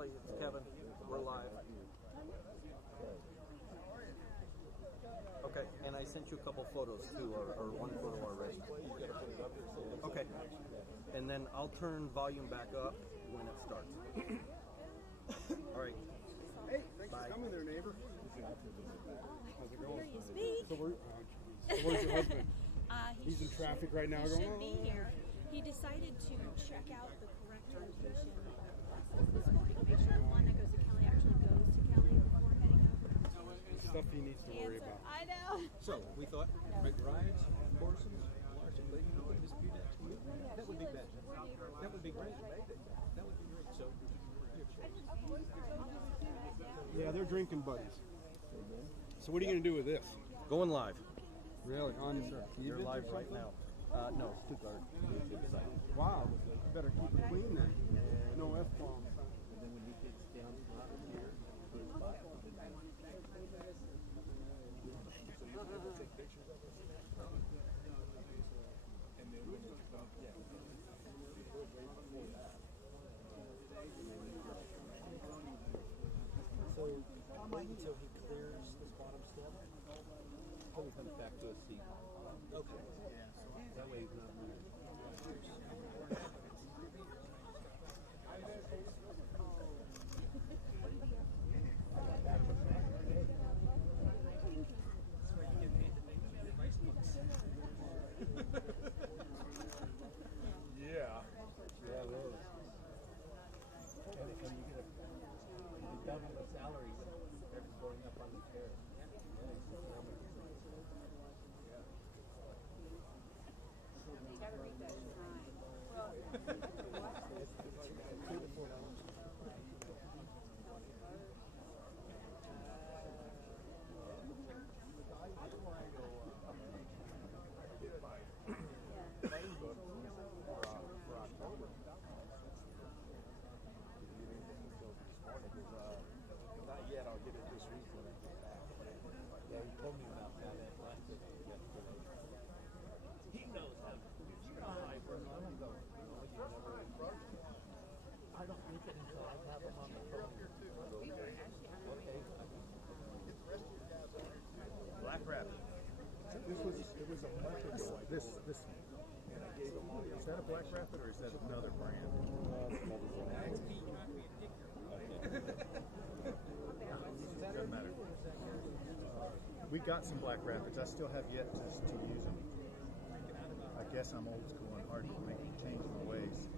Kelly, it's Kevin. We're live. Okay, and I sent you a couple photos too, or one photo already. Okay, and then I'll turn volume back up when it starts. All right. Hey, thanks for coming there, neighbor. How's it going? You speak. So where's your husband? He's in traffic right now. He should be here. He decided to check out the correct orientation process this morning. Make sure the one that goes to Kelly actually goes to Kelly before heading over. Stuff he needs to worry about. I know. So we thought McBride's, Corson's, Larson, that would be bad. That would be great. That would be great. So. Yeah, they're drinking buddies. So what are you going to do with this? Going live. Really? On You're live right now. No, Stuttgart. Wow. You better keep it clean then. No F-bombs. And then when he gets down here, so you're able to take pictures of it? And then when you come, yeah. So wait until he clears this bottom step until he comes back to a seat. Okay. That way he's not moving. That's where you get paid to make your advice books. Yeah. Yeah, those. And you get you double the salary every going up on the chair. You gotta read that shrine. Not yet, I'll get it this week when I get back. Yeah, he told me about that last week. He knows how to I don't think it until I have him on the phone. Okay. Black Rabbit. It was a month ago. This is that a Black Rabbit or is that another brand? Doesn't matter. We got some Black Rapids. I still have yet to use them. I guess I'm old school and hard to make change my ways.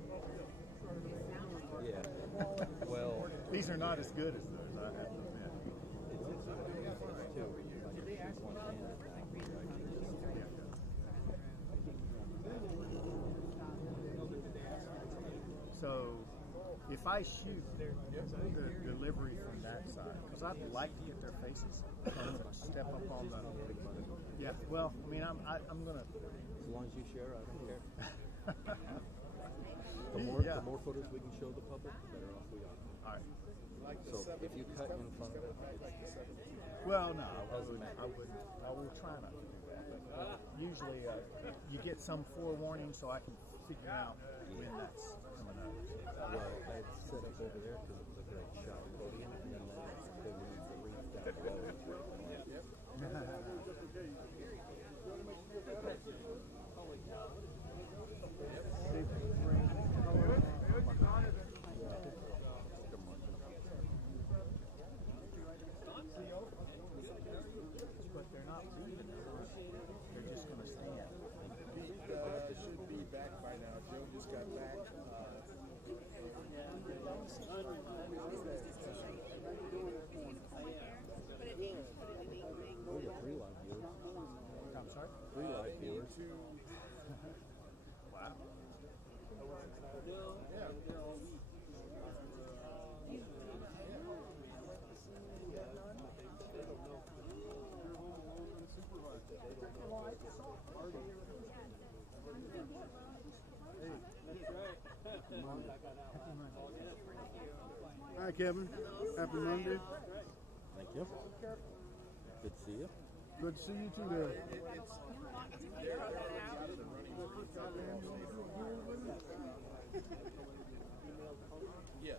Yeah. Well, these are not as good as those, I have to admit. So, if I shoot the delivery from that side, because I'd like to get their faces, I'm going to step up on the. Yeah, well, I mean, I'm going to. As long as you share, I don't care. The more photos we can show the public, the better off we are. All right. So if you cut in front of it, it's the 17th. Well, no, I wouldn't. I will try not to do that. But usually, you get some forewarning so I can figure out when that's coming up. Well, I had set up over there because it was a great shot podium, and then they moved the reef down But they're not leaving. They're just going to stand. They should be back by now. Joe just got back. We got 3 live viewers. I'm sorry? 3 live viewers. Wow. Hi, Kevin. Happy Monday. Thank you. Good to see you. Good to see you too there. Yes.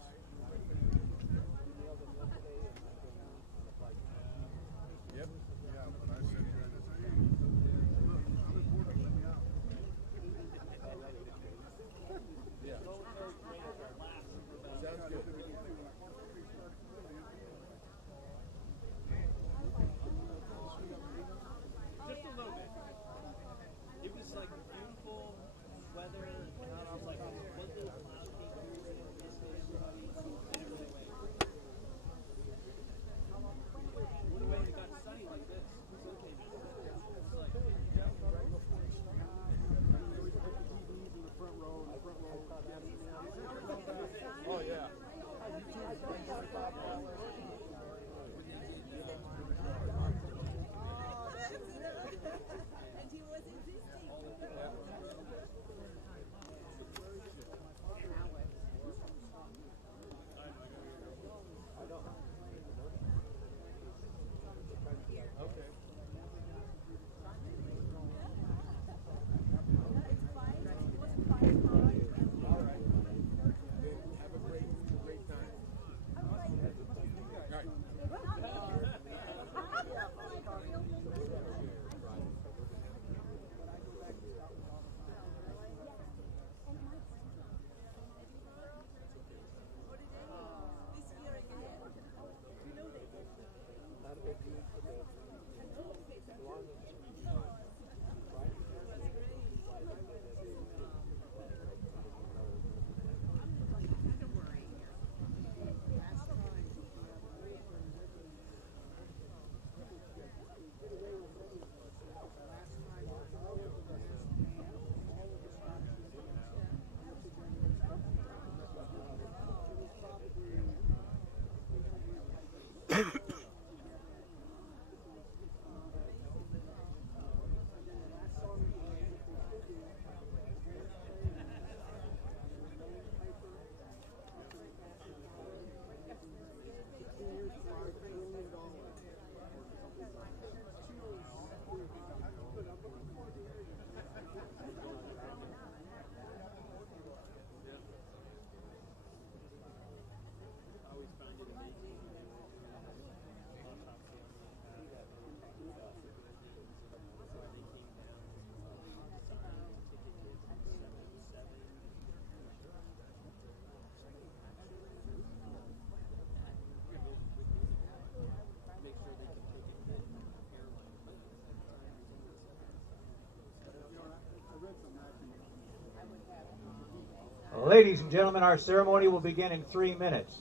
Ladies and gentlemen, our ceremony will begin in 3 minutes.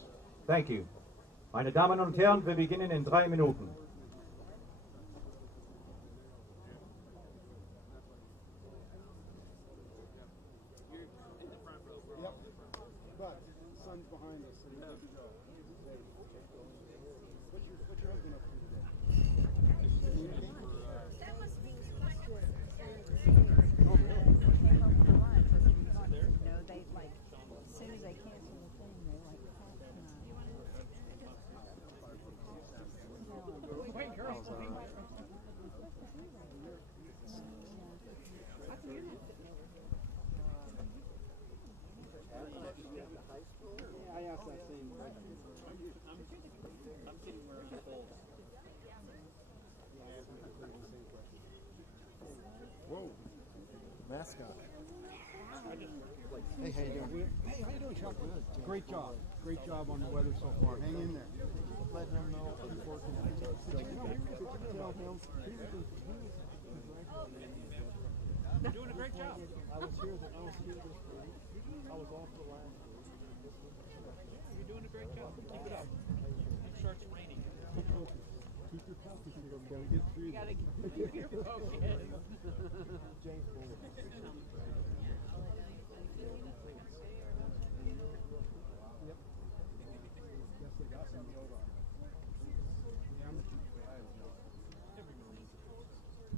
Thank you. Meine Damen und Herren, wir beginnen in 3 Minuten. Yep. But the sun's behind us, so we're good to go. What's your husband up to today? That must be my Oh, really? Came home for lunch. I said, "You want to know?" They like as soon as they cancel the thing, they like pack tonight. Yeah, I asked that same question. Whoa. Mascot. Hey, how you doing? Hey, how you doing, Chuck? Great job. Great job on the weather so far. Hang in there. Let him know he's working on it. No, You're doing a great job. I was here this week. I was off the last week. You're doing a great job. Keep it up. Make sure it's raining. keep your focus here. We gotta get through. You gotta keep your focus. James Bull. Yep. Guess they got some yoga. Yeah, I'm a chief.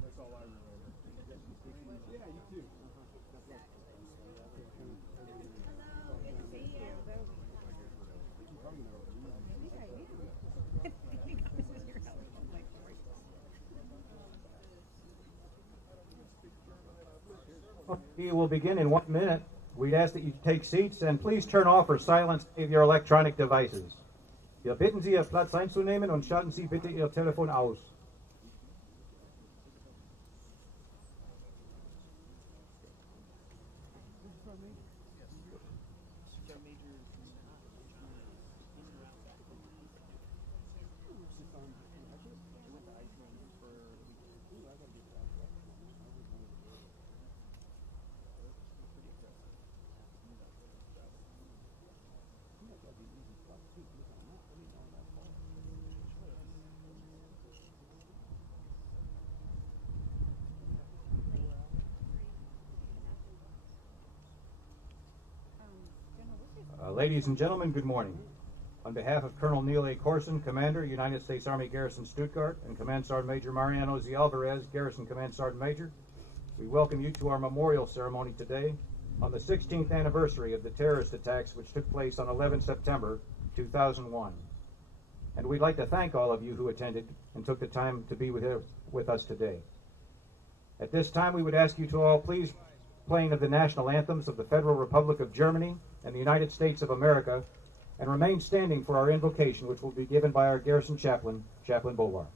That's all I remember. Yeah, you too. We will begin in 1 minute. We'd ask that you take seats and please turn off or silence any of your electronic devices. Wir bitten Sie, Ihr Platz einzunehmen und schalten Sie bitte Ihr Telefon aus. Ladies and gentlemen, good morning. On behalf of Colonel Neil A. Corson, Commander, United States Army Garrison Stuttgart, and Command Sergeant Major Mariano Z. Alvarez, Garrison Command Sergeant Major, we welcome you to our memorial ceremony today on the 16th anniversary of the terrorist attacks which took place on 11 September 2001. And we'd like to thank all of you who attended and took the time to be with us today. At this time, we would ask you to all please playing of the national anthems of the Federal Republic of Germany and the United States of America, and remain standing for our invocation, which will be given by our garrison chaplain, Chaplain Bovar.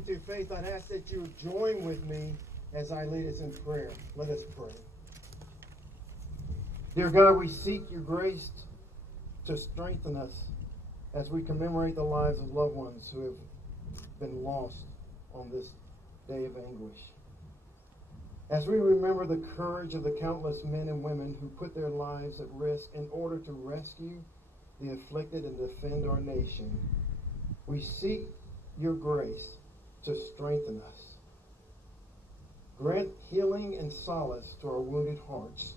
according to faith, I'd ask that you join with me as I lead us in prayer. Let us pray. Dear God, we seek your grace to strengthen us as we commemorate the lives of loved ones who have been lost on this day of anguish. As we remember the courage of the countless men and women who put their lives at risk in order to rescue the afflicted and defend our nation, we seek your grace to strengthen us. Grant healing and solace to our wounded hearts.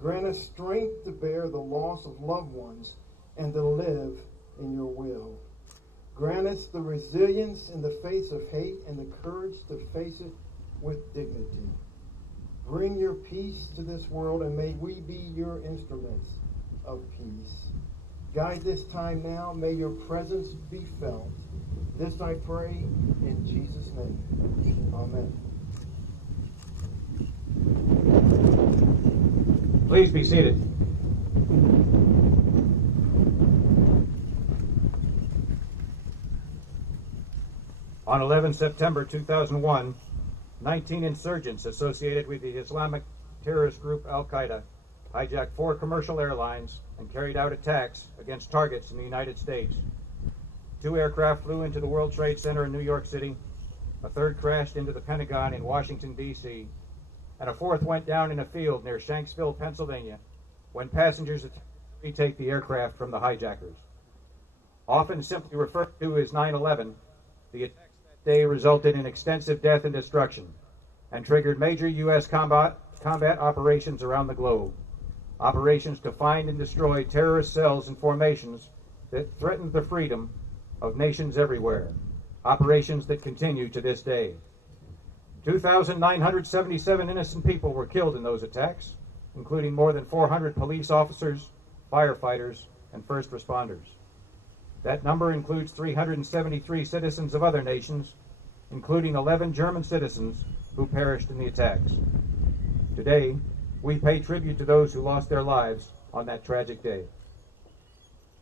Grant us strength to bear the loss of loved ones and to live in your will. Grant us the resilience in the face of hate and the courage to face it with dignity. Bring your peace to this world, and may we be your instruments of peace. Guide this time now. May your presence be felt. This I pray in Jesus' name. Amen. Please be seated. On 11 September 2001, 19 insurgents associated with the Islamic terrorist group Al-Qaeda hijacked 4 commercial airlines and carried out attacks against targets in the United States. 2 aircraft flew into the World Trade Center in New York City, a third crashed into the Pentagon in Washington, D.C., and a fourth went down in a field near Shanksville, Pennsylvania, when passengers attempted to retake the aircraft from the hijackers. Often simply referred to as 9/11, the attacks that day resulted in extensive death and destruction and triggered major U.S. combat operations around the globe. Operations to find and destroy terrorist cells and formations that threatened the freedom of nations everywhere. Operations that continue to this day. 2,977 innocent people were killed in those attacks, including more than 400 police officers, firefighters, and first responders. That number includes 373 citizens of other nations, including 11 German citizens who perished in the attacks. Today, we pay tribute to those who lost their lives on that tragic day.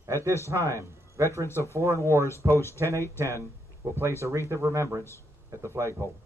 At this time, veterans of foreign wars post 10/8/10 will place a wreath of remembrance at the flagpole.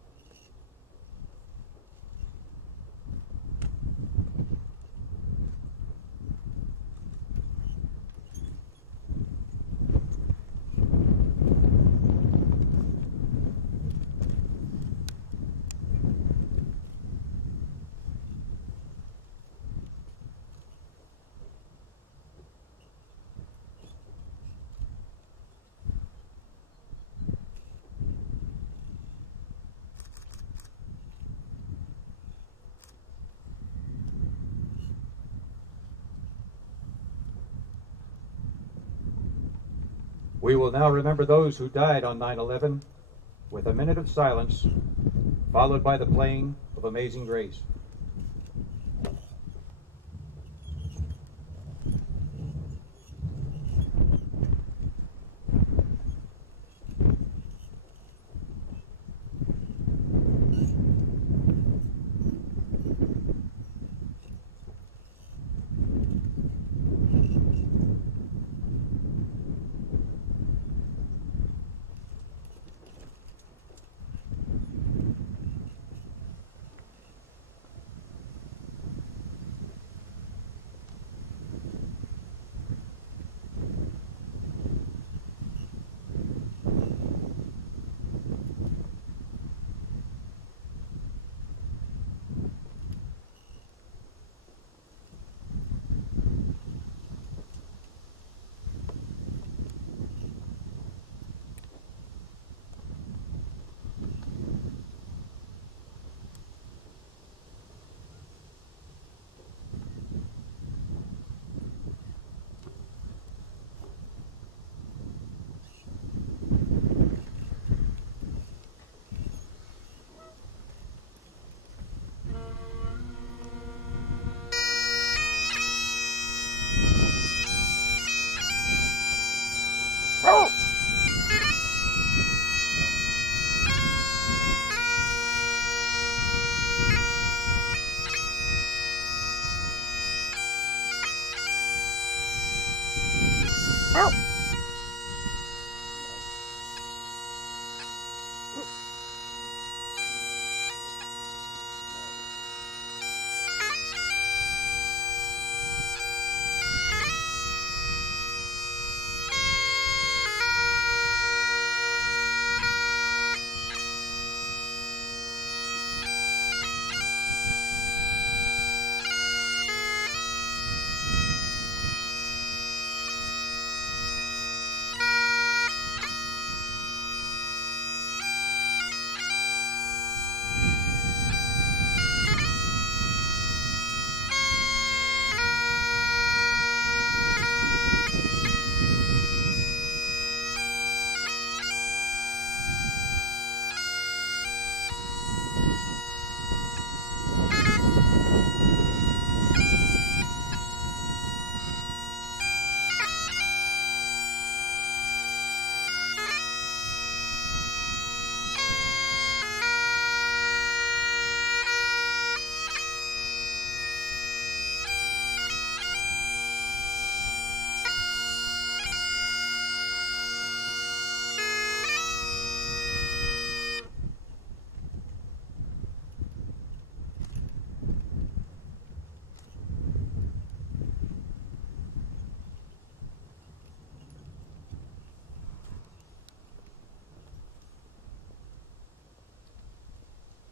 We will now remember those who died on 9/11 with a minute of silence, followed by the playing of Amazing Grace.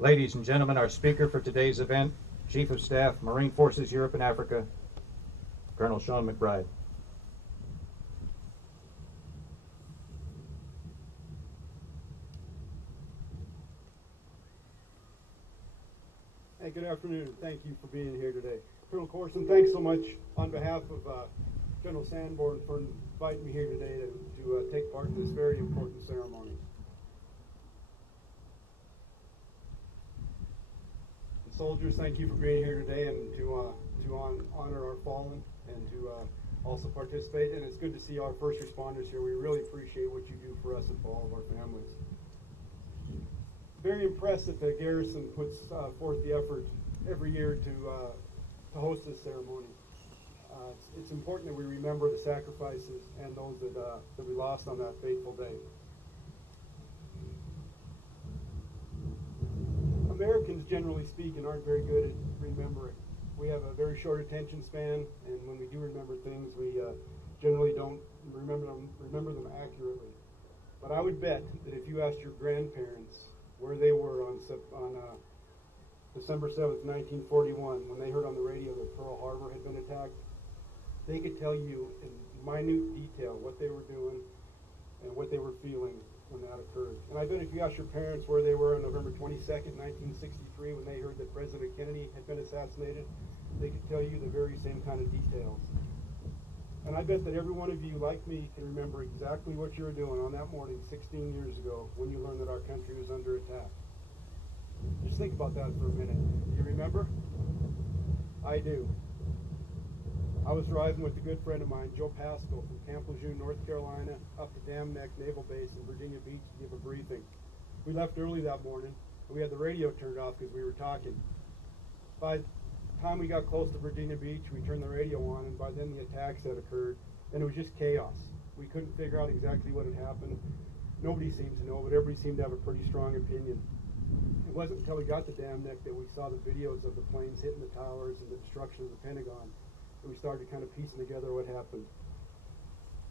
Ladies and gentlemen, our speaker for today's event, Chief of Staff, Marine Forces Europe and Africa, Colonel Sean McBride. Hey, good afternoon. Thank you for being here today. Colonel Corson, thanks so much on behalf of General Sanborn for inviting me here today to take part in this very important ceremony. And soldiers, thank you for being here today and to honor our fallen and to also participate. And it's good to see our first responders here. We really appreciate what you do for us and for all of our families. Very impressed that the garrison puts forth the effort every year to host this ceremony. It's important that we remember the sacrifices and those that we lost on that fateful day. Americans, generally speaking, aren't very good at remembering. We have a very short attention span, and when we do remember things, we generally don't remember them accurately. But I would bet that if you asked your grandparents where they were on December 7th, 1941, when they heard on the radio that Pearl Harbor had been attacked, they could tell you in minute detail what they were doing and what they were feeling when that occurred. And I bet if you asked your parents where they were on November 22nd, 1963, when they heard that President Kennedy had been assassinated, they could tell you the very same kind of details. And I bet that every one of you, like me, can remember exactly what you were doing on that morning 16 years ago when you learned that our country was under attack. Just think about that for a minute. Do you remember? I do. I was driving with a good friend of mine, Joe Pascal, from Camp Lejeune, North Carolina, up to Dam Neck Naval Base in Virginia Beach to give a briefing. We left early that morning, and we had the radio turned off because we were talking. By the time we got close to Virginia Beach, we turned the radio on, and by then the attacks had occurred, and it was just chaos. We couldn't figure out exactly what had happened. Nobody seemed to know, but everybody seemed to have a pretty strong opinion. It wasn't until we got to Dam Neck that we saw the videos of the planes hitting the towers and the destruction of the Pentagon, and we started kind of piecing together what happened.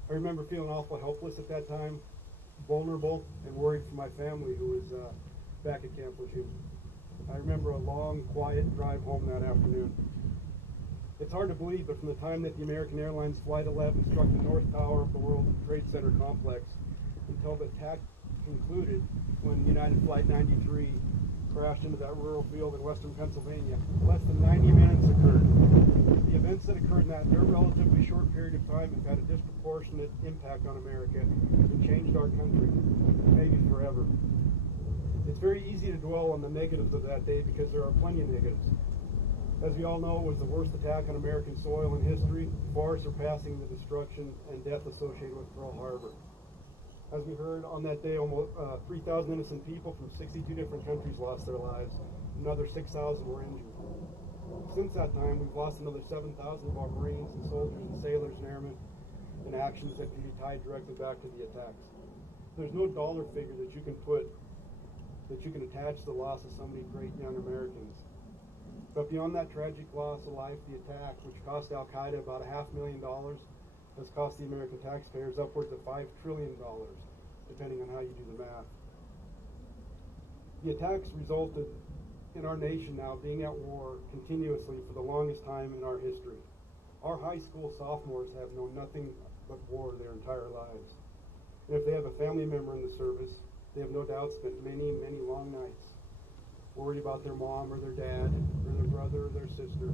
I remember feeling awful helpless at that time, vulnerable, and worried for my family who was back at Camp Lejeune. I remember a long, quiet drive home that afternoon. It's hard to believe, but from the time that the American Airlines Flight 11 struck the North Tower of the World Trade Center complex until the attack concluded when United Flight 93 crashed into that rural field in western Pennsylvania, less than 90 minutes occurred. The events that occurred in that very relatively short period of time have had a disproportionate impact on America and changed our country, maybe forever. It's very easy to dwell on the negatives of that day because there are plenty of negatives. As we all know, it was the worst attack on American soil in history, far surpassing the destruction and death associated with Pearl Harbor. As we heard, on that day, almost 3,000 innocent people from 62 different countries lost their lives. Another 6,000 were injured. Since that time, we've lost another 7,000 of our Marines and soldiers and sailors and airmen in actions that can be tied directly back to the attacks. There's no dollar figure that you can attach to the loss of so many great young Americans. But beyond that tragic loss of life, the attack, which cost Al-Qaeda about $500,000, has cost the American taxpayers upwards of $5 trillion, depending on how you do the math. The attacks resulted in our nation now being at war continuously for the longest time in our history. Our high school sophomores have known nothing but war their entire lives. And if they have a family member in the service, they have no doubt spent many, many long nights worried about their mom or their dad or their brother or their sister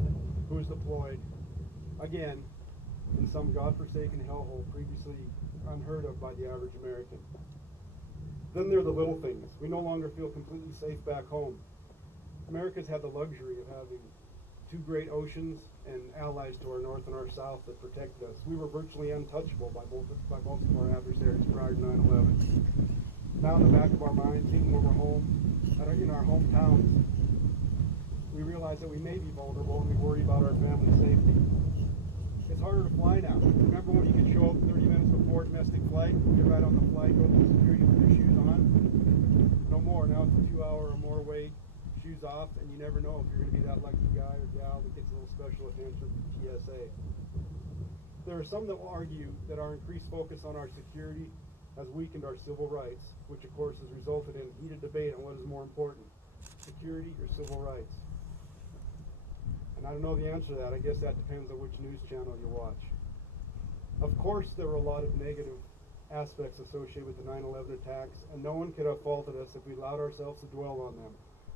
who is deployed, again, in some godforsaken hellhole previously unheard of by the average American. Then there are the little things. We no longer feel completely safe back home. America's had the luxury of having two great oceans and allies to our north and our south that protect us. We were virtually untouchable by most of our adversaries prior to 9/11. Now in the back of our minds, even when we're home, in our hometowns, we realize that we may be vulnerable and we worry about our family's safety. It's harder to fly now. Remember when you could show up 30 minutes before a domestic flight, get right on the flight, go through security with your shoes on? No more. Now it's a 2-hour or more wait, shoes off, and you never know if you're going to be that lucky guy or gal that gets a little special attention from TSA. There are some that will argue that our increased focus on our security has weakened our civil rights, which of course has resulted in heated debate on what is more important, security, or civil rights? And I don't know the answer to that. I guess that depends on which news channel you watch. Of course, there were a lot of negative aspects associated with the 9/11 attacks, and no one could have faulted us if we allowed ourselves to dwell on them,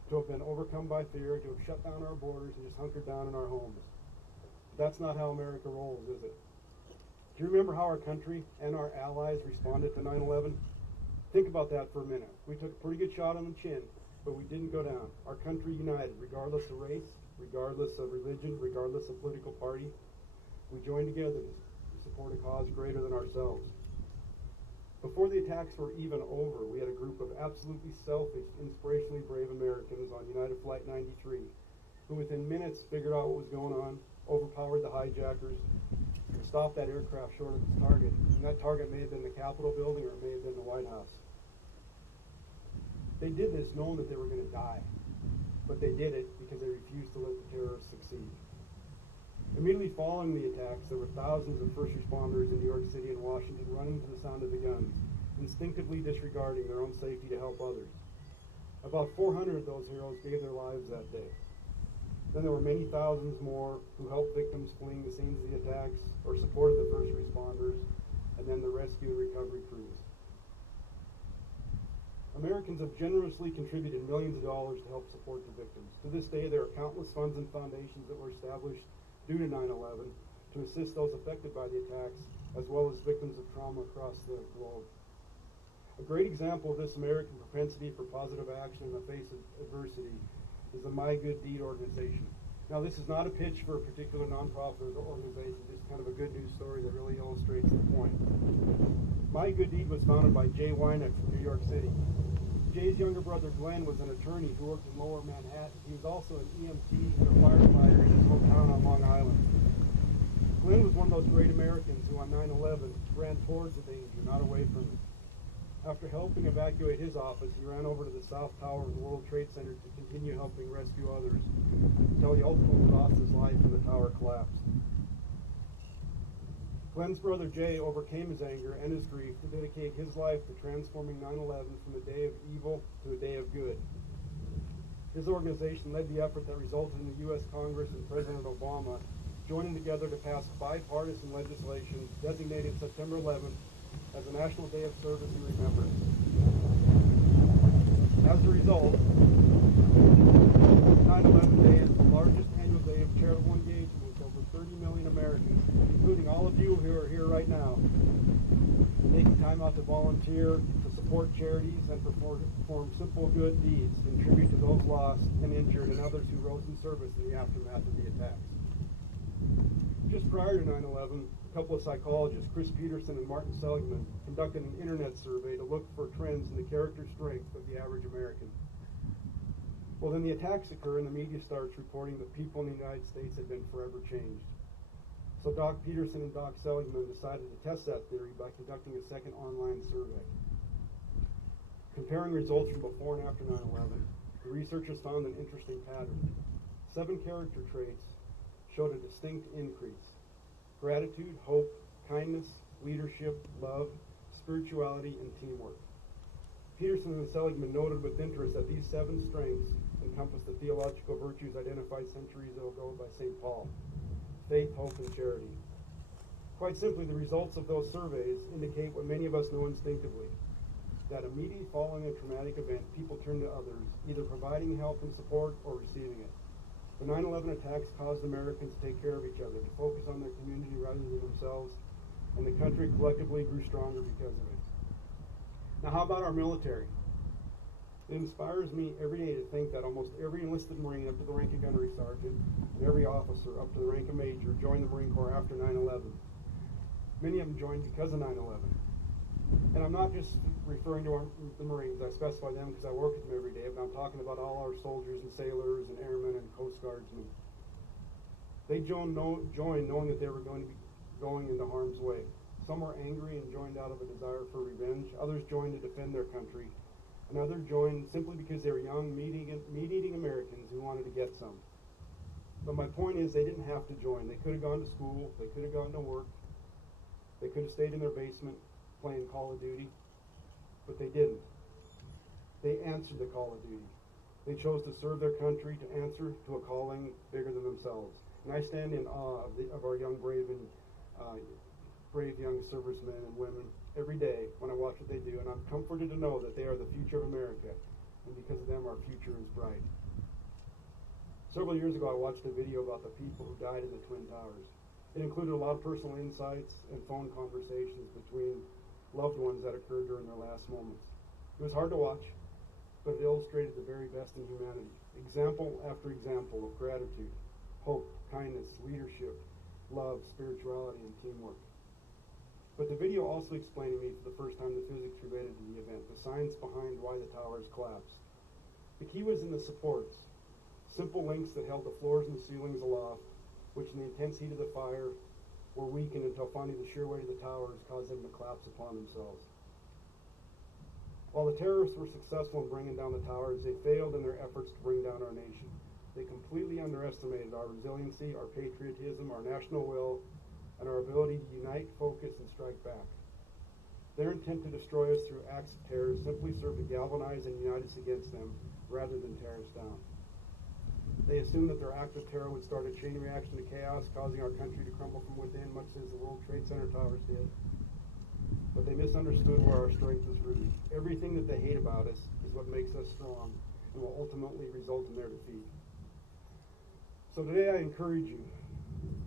to have been overcome by fear, to have shut down our borders and just hunkered down in our homes. But that's not how America rolls, is it? Do you remember how our country and our allies responded to 9/11? Think about that for a minute. We took a pretty good shot on the chin, but we didn't go down. Our country united, regardless of race, regardless of religion, regardless of political party. We joined together to support a cause greater than ourselves. Before the attacks were even over, we had a group of absolutely selfish, inspirationally brave Americans on United Flight 93, who within minutes figured out what was going on, overpowered the hijackers, and stopped that aircraft short of its target. And that target may have been the Capitol building or it may have been the White House. They did this knowing that they were going to die, but they did it because they refused to let the terrorists succeed. Immediately following the attacks, there were thousands of first responders in New York City and Washington running to the sound of the guns, instinctively disregarding their own safety to help others. About 400 of those heroes gave their lives that day. Then there were many thousands more who helped victims fleeing the scenes of the attacks or supported the first responders, and then the rescue and recovery crews. Americans have generously contributed millions of dollars to help support the victims. To this day, there are countless funds and foundations that were established due to 9/11 to assist those affected by the attacks, as well as victims of trauma across the globe. A great example of this American propensity for positive action in the face of adversity is the My Good Deed organization. Now, this is not a pitch for a particular nonprofit organization, just kind of a good news story that really illustrates the point. My Good Deed was founded by Jay Wynick from New York City. Jay's younger brother Glenn was an attorney who worked in Lower Manhattan. He was also an EMT and a firefighter in his hometown on Long Island. Glenn was one of those great Americans who on 9/11 ran towards the danger, not away from it. After helping evacuate his office, he ran over to the South Tower of the World Trade Center to continue helping rescue others, until he ultimately lost his life and the tower collapsed. Glenn's brother Jay overcame his anger and his grief to dedicate his life to transforming 9/11 from a day of evil to a day of good. His organization led the effort that resulted in the U.S. Congress and President Obama joining together to pass bipartisan legislation designating September 11th as a National Day of Service and Remembrance. As a result, 9/11 Day is the largest annual day of charitable engagement with over 30 million Americans, including all of you who are here right now, taking time out to volunteer, to support charities, and perform simple good deeds in tribute to those lost and injured and others who rose in service in the aftermath of the attacks. Just prior to 9/11, a couple of psychologists, Chris Peterson and Martin Seligman, conducted an internet survey to look for trends in the character strength of the average American. Well, then the attacks occur and the media starts reporting that people in the United States had been forever changed. So Doc Peterson and Doc Seligman decided to test that theory by conducting a second online survey. Comparing results from before and after 9/11, the researchers found an interesting pattern. 7 character traits showed a distinct increase: gratitude, hope, kindness, leadership, love, spirituality, and teamwork. Peterson and Seligman noted with interest that these 7 strengths encompass the theological virtues identified centuries ago by St. Paul: faith, hope, and charity. Quite simply, the results of those surveys indicate what many of us know instinctively, that immediately following a traumatic event, people turn to others, either providing help and support or receiving it. The 9/11 attacks caused Americans to take care of each other, to focus on their community rather than themselves, and the country collectively grew stronger because of it. Now, how about our military? It inspires me every day to think that almost every enlisted Marine up to the rank of gunnery sergeant and every officer up to the rank of major joined the Marine Corps after 9/11. Many of them joined because of 9/11. And I'm not just referring to the Marines. I specify them because I work with them every day, but I'm talking about all our soldiers and sailors and airmen and Coast Guardsmen. They joined knowing that they were going to be going into harm's way. Some were angry and joined out of a desire for revenge. Others joined to defend their country. And others joined simply because they were young, meat-eating Americans who wanted to get some. But my point is, they didn't have to join. They could have gone to school. They could have gone to work. They could have stayed in their basement playing Call of Duty. But they didn't. They answered the call of duty. They chose to serve their country, to answer to a calling bigger than themselves. And I stand in awe of our young, brave young servicemen and women every day when I watch what they do, and I'm comforted to know that they are the future of America, and because of them, our future is bright. Several years ago, I watched a video about the people who died in the Twin Towers. It included a lot of personal insights and phone conversations between loved ones that occurred during their last moments. It was hard to watch, but it illustrated the very best in humanity. Example after example of gratitude, hope, kindness, leadership, love, spirituality, and teamwork. But the video also explained to me for the first time the physics related to the event, the science behind why the towers collapsed. The key was in the supports, simple links that held the floors and the ceilings aloft, which in the intense heat of the fire were weakened until finally the sheer weight of the towers caused them to collapse upon themselves. While the terrorists were successful in bringing down the towers, they failed in their efforts to bring down our nation. They completely underestimated our resiliency, our patriotism, our national will, and our ability to unite, focus, and strike back. Their intent to destroy us through acts of terror simply served to galvanize and unite us against them rather than tear us down. They assumed that their act of terror would start a chain reaction to chaos, causing our country to crumble from within, much as the World Trade Center towers did. But they misunderstood where our strength is rooted. Everything that they hate about us is what makes us strong and will ultimately result in their defeat. So today I encourage you,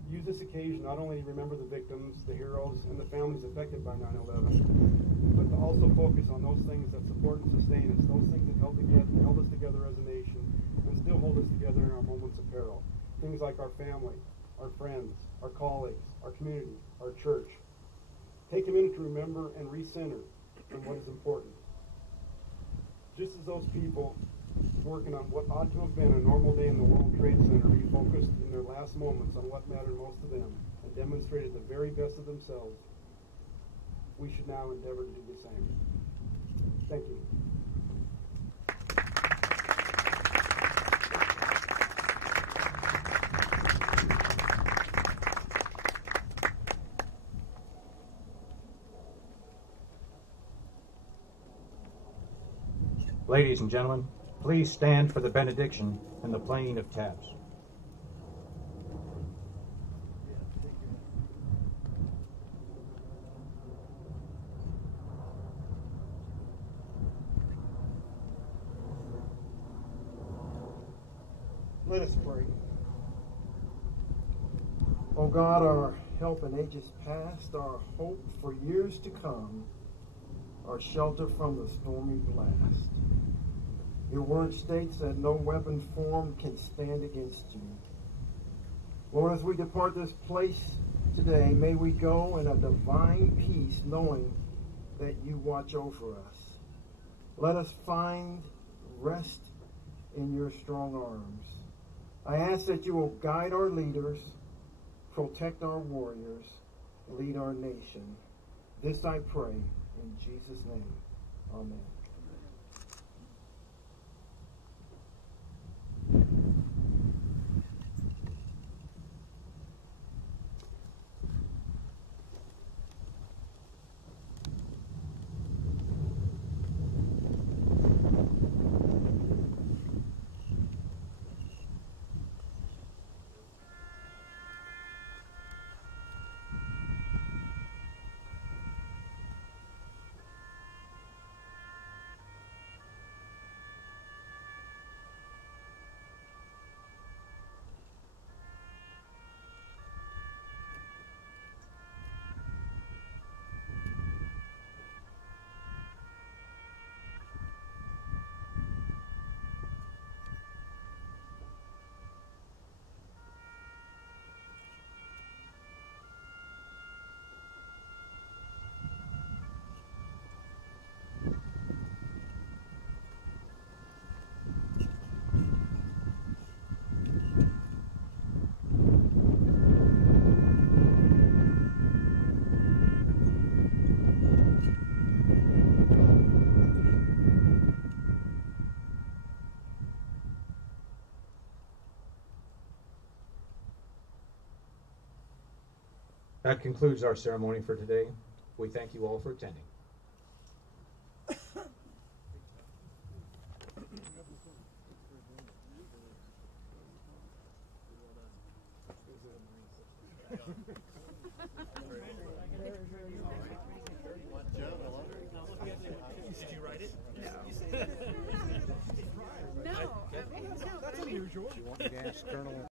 use this occasion not only to remember the victims, the heroes, and the families affected by 9/11, but to also focus on those things that support and sustain us, those things that held us together as a nation, and still hold us together in our moments of peril. Things like our family, our friends, our colleagues, our community, our church. Take a minute to remember and recenter on what is important. Just as those people working on what ought to have been a normal day in the World Trade Center refocused in their last moments on what mattered most to them and demonstrated the very best of themselves, we should now endeavor to do the same. Thank you. Ladies and gentlemen, please stand for the benediction and the playing of taps. Let us pray. O God, our help in ages past, our hope for years to come, our shelter from the stormy blast. Your word states that no weapon formed can stand against you. Lord, as we depart this place today, may we go in a divine peace, knowing that you watch over us. Let us find rest in your strong arms. I ask that you will guide our leaders, protect our warriors, lead our nation. This I pray in Jesus' name. Amen. That concludes our ceremony for today. We thank you all for attending. Yes, Colonel